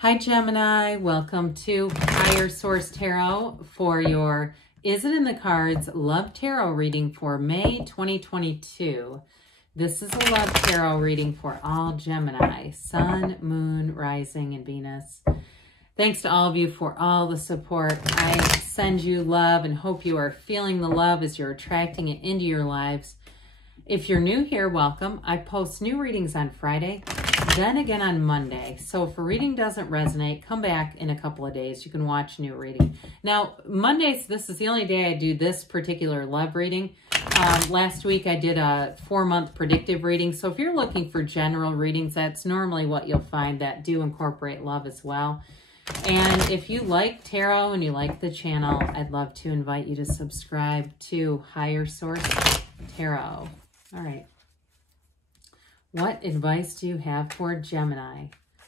Hi Gemini, welcome to Higher Source Tarot for your Is It in the Cards Love Tarot reading for May 2022. This is a love tarot reading for all Gemini, Sun, Moon, Rising, and Venus. Thanks to all of you for all the support. I send you love and hope you are feeling the love as you're attracting it into your lives. If you're new here, welcome. I post new readings on Friday, then again on Monday. So if a reading doesn't resonate, come back in a couple of days. You can watch a new reading. Now, Mondays, this is the only day I do this particular love reading. Last week I did a 4-month predictive reading. So if you're looking for general readings, that's normally what you'll find that do incorporate love as well. And if you like tarot and you like the channel, I'd love to invite you to subscribe to Higher Source Tarot. All right. What advice do you have for Gemini,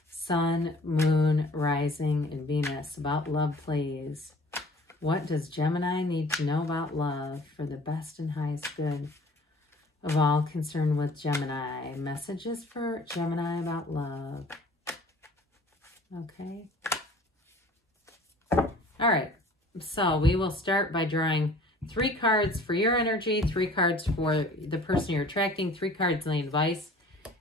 Sun, Moon, Rising, and Venus about love, please? What does Gemini need to know about love for the best and highest good of all concerned with Gemini? Messages for Gemini about love. Okay. All right. So we will start by drawing 3 cards for your energy, 3 cards for the person you're attracting, 3 cards in the advice,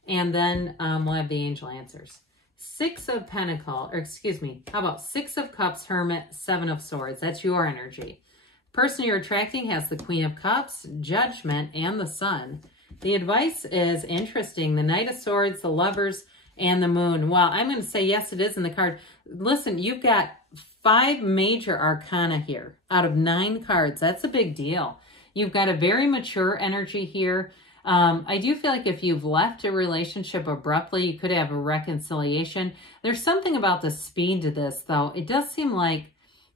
and then we'll have the angel answers. 6 of Pentacles, or excuse me, how about 6 of Cups, Hermit, 7 of Swords. That's your energy. The person you're attracting has the Queen of Cups, Judgment, and the Sun. The advice is interesting. The Knight of Swords, the Lovers, and the Moon. Well, I'm going to say yes, it is in the card. Listen, you've got 5 major arcana here out of 9 cards. That's a big deal. You've got a very mature energy here. I do feel like if you've left a relationship abruptly, you could have a reconciliation. There's something about the speed to this, though. It does seem like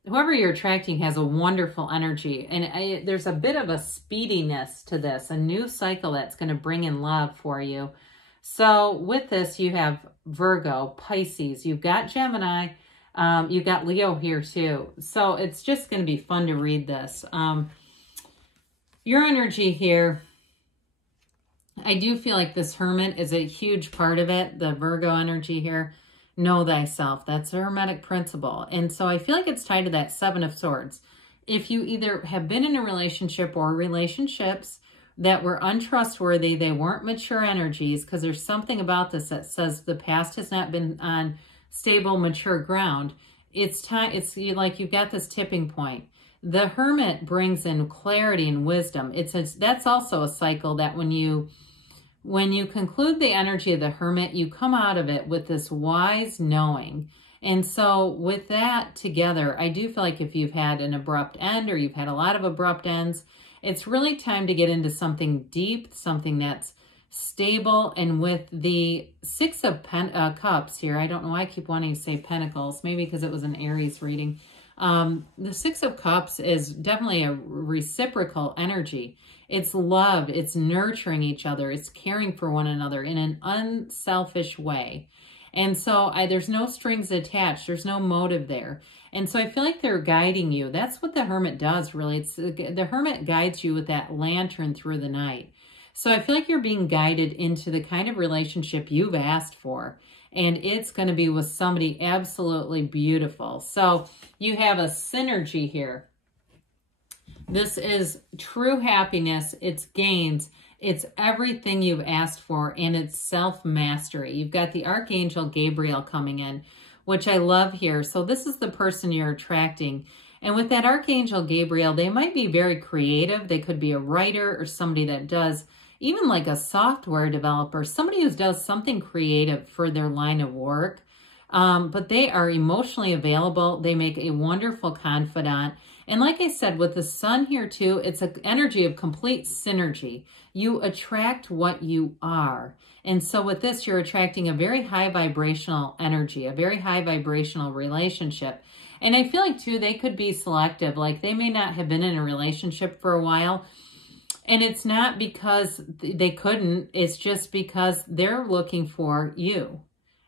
whoever you're attracting has a wonderful energy. And there's a bit of a speediness to this, a new cycle that's going to bring in love for you. So with this, you have Virgo, Pisces, you've got Gemini, you've got Leo here too. So it's just going to be fun to read this. Your energy here, I do feel like this Hermit is a huge part of it. The Virgo energy here, know thyself. That's a Hermetic principle. And so I feel like it's tied to that 7 of Swords. If you either have been in a relationship or relationships that were untrustworthy, they weren't mature energies, because there's something about this that says the past has not been on stable, mature ground. It's time. It's like you've got this tipping point. The Hermit brings in clarity and wisdom. That's also a cycle that when you conclude the energy of the Hermit, you come out of it with this wise knowing. And so with that together, I do feel like if you've had an abrupt end or you've had a lot of abrupt ends, it's really time to get into something deep, something that's stable. And with the 6 of Cups here, I don't know why I keep wanting to say Pentacles, maybe because it was an Aries reading. The 6 of Cups is definitely a reciprocal energy. It's love, it's nurturing each other, it's caring for one another in an unselfish way. And so there's no strings attached, there's no motive there. And so I feel like they're guiding you. That's what the Hermit does, really. The Hermit guides you with that lantern through the night. So I feel like you're being guided into the kind of relationship you've asked for. And it's going to be with somebody absolutely beautiful. So you have a synergy here. This is true happiness. It's gains. It's everything you've asked for, and it's self-mastery. You've got the Archangel Gabriel coming in, which I love here. So this is the person you're attracting. And with that Archangel Gabriel, they might be very creative. They could be a writer or somebody that does, even like a software developer, somebody who does something creative for their line of work. But they are emotionally available. They make a wonderful confidant. And like I said, with the Sun here too, it's an energy of complete synergy. You attract what you are. And so with this, you're attracting a very high vibrational energy, a very high vibrational relationship. And I feel like too, they could be selective. Like they may not have been in a relationship for a while. And it's not because they couldn't, it's just because they're looking for you.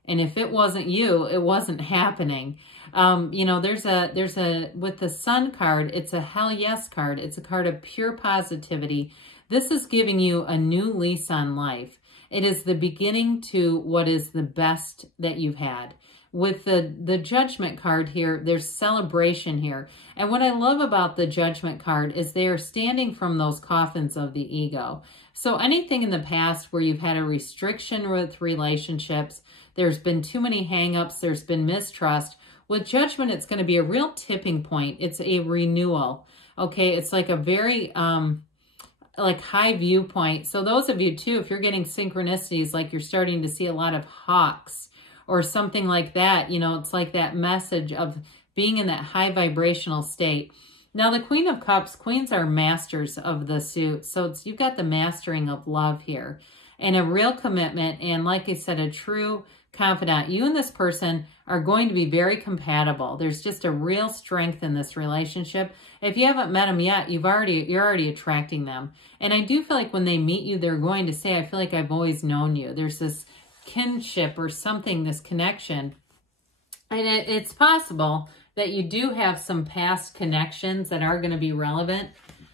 And if it wasn't you, it wasn't happening. You know, with the Sun card, it's a hell yes card. It's a card of pure positivity. This is giving you a new lease on life. It is the beginning to what is the best that you've had. With the Judgment card here, there's celebration here. And what I love about the Judgment card is they are standing from those coffins of the ego. So anything in the past where you've had a restriction with relationships, there's been too many hangups, there's been mistrust. With Judgment, it's going to be a real tipping point. It's a renewal. Okay, it's like a very like high viewpoint. So those of you too, if you're getting synchronicities, like you're starting to see a lot of hawks or something like that, you know, it's like that message of being in that high vibrational state. Now the Queen of Cups, queens are masters of the suit. So you've got the mastering of love here and a real commitment. And like I said, a true confidant. You and this person are going to be very compatible. There's just a real strength in this relationship. If you haven't met them yet, you're already attracting them. And I do feel like when they meet you, they're going to say, I feel like I've always known you. There's this kinship or something, this connection. And it's possible that you do have some past connections that are going to be relevant.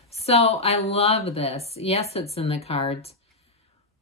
So I love this. Yes, it's in the cards.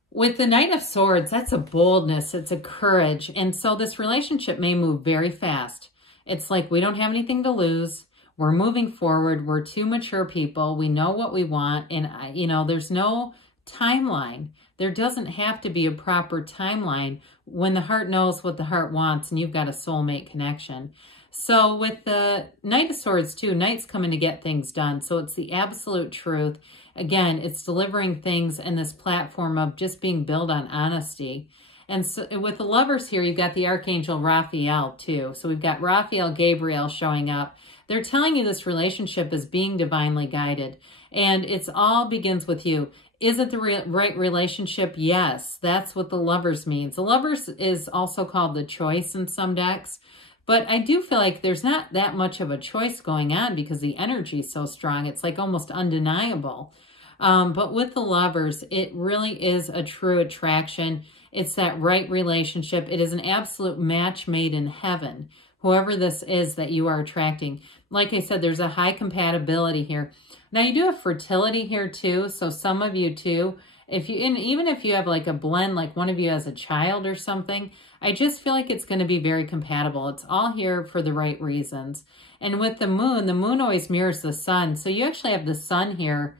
With the Knight of Swords, that's a boldness, it's a courage. And so this relationship may move very fast. It's like we don't have anything to lose. We're moving forward. We're two mature people. We know what we want. And, you know, there's no timeline. There doesn't have to be a proper timeline when the heart knows what the heart wants and you've got a soulmate connection. So with the Knight of Swords too, Knight's coming to get things done. So it's the absolute truth. Again, it's delivering things in this platform of just being built on honesty. And so with the Lovers here, you've got the Archangel Raphael too. So we've got Raphael, Gabriel showing up. They're telling you this relationship is being divinely guided. And it's all begins with you. Is it the right relationship? Yes, that's what the Lovers means. The Lovers is also called the Choice in some decks. But I do feel like there's not that much of a choice going on because the energy is so strong. It's like almost undeniable. But with the Lovers, it really is a true attraction. It's that right relationship. It is an absolute match made in heaven. Whoever this is that you are attracting. Like I said, there's a high compatibility here. Now you do have fertility here too. So some of you too, even if you have like a blend, like one of you has a child or something, I just feel like it's going to be very compatible. It's all here for the right reasons. And with the moon always mirrors the sun. So you actually have the sun here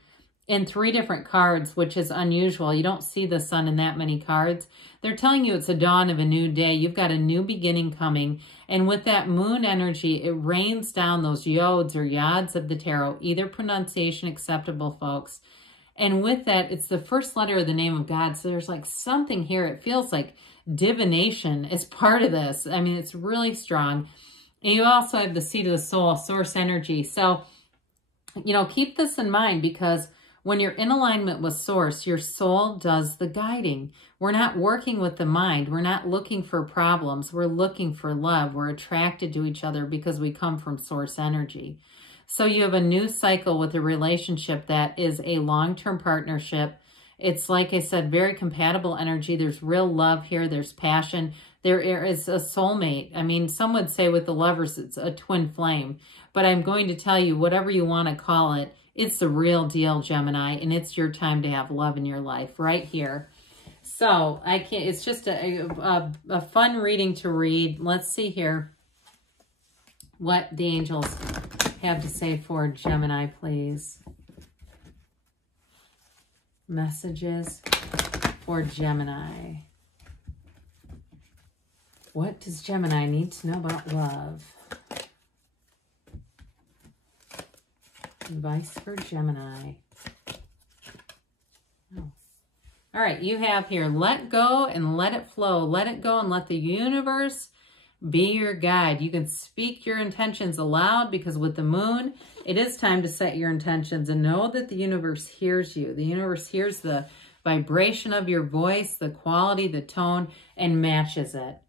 in 3 different cards, which is unusual. You don't see the sun in that many cards. They're telling you it's a dawn of a new day. You've got a new beginning coming. And with that moon energy, it rains down those yods or yads of the tarot. Either pronunciation acceptable, folks. And with that, it's the first letter of the name of God. So there's like something here. It feels like divination is part of this. I mean, it's really strong. And you also have the seat of the soul, source energy. So, you know, keep this in mind because when you're in alignment with source, your soul does the guiding. We're not working with the mind. We're not looking for problems. We're looking for love. We're attracted to each other because we come from source energy. So you have a new cycle with a relationship that is a long-term partnership. It's, like I said, very compatible energy. There's real love here. There's passion. There is a soulmate. I mean, some would say with the Lovers, it's a twin flame. But I'm going to tell you, whatever you want to call it, it's the real deal, Gemini, and it's your time to have love in your life right here. So it's just a fun reading to read. Let's see here what the angels have to say for Gemini, please. Messages for Gemini. What does Gemini need to know about love? Advice for Gemini. Oh. All right, you have here, let go and let it flow. Let it go and let the universe be your guide. You can speak your intentions aloud because with the moon, it is time to set your intentions and know that the universe hears you. The universe hears the vibration of your voice, the quality, the tone, and matches it.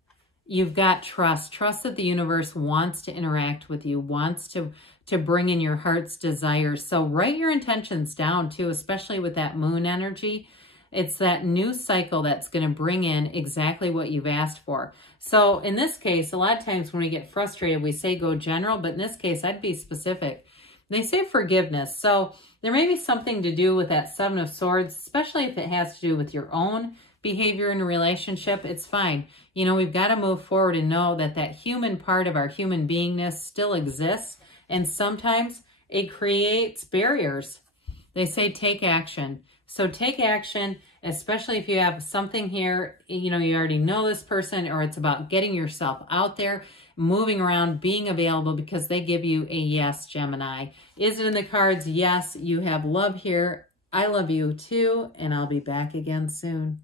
You've got trust. Trust that the universe wants to interact with you, wants to bring in your heart's desires. So write your intentions down too, especially with that moon energy. It's that new cycle that's going to bring in exactly what you've asked for. So in this case, a lot of times when we get frustrated, we say go general, but in this case, I'd be specific. They say forgiveness. So there may be something to do with that Seven of Swords, especially if it has to do with your own behavior in a relationship, it's fine. You know, we've got to move forward and know that that human part of our human beingness still exists. And sometimes it creates barriers. They say take action. So take action, especially if you have something here, you know, you already know this person, or it's about getting yourself out there, moving around, being available, because they give you a yes, Gemini. Is it in the cards? Yes, you have love here. I love you too, and I'll be back again soon.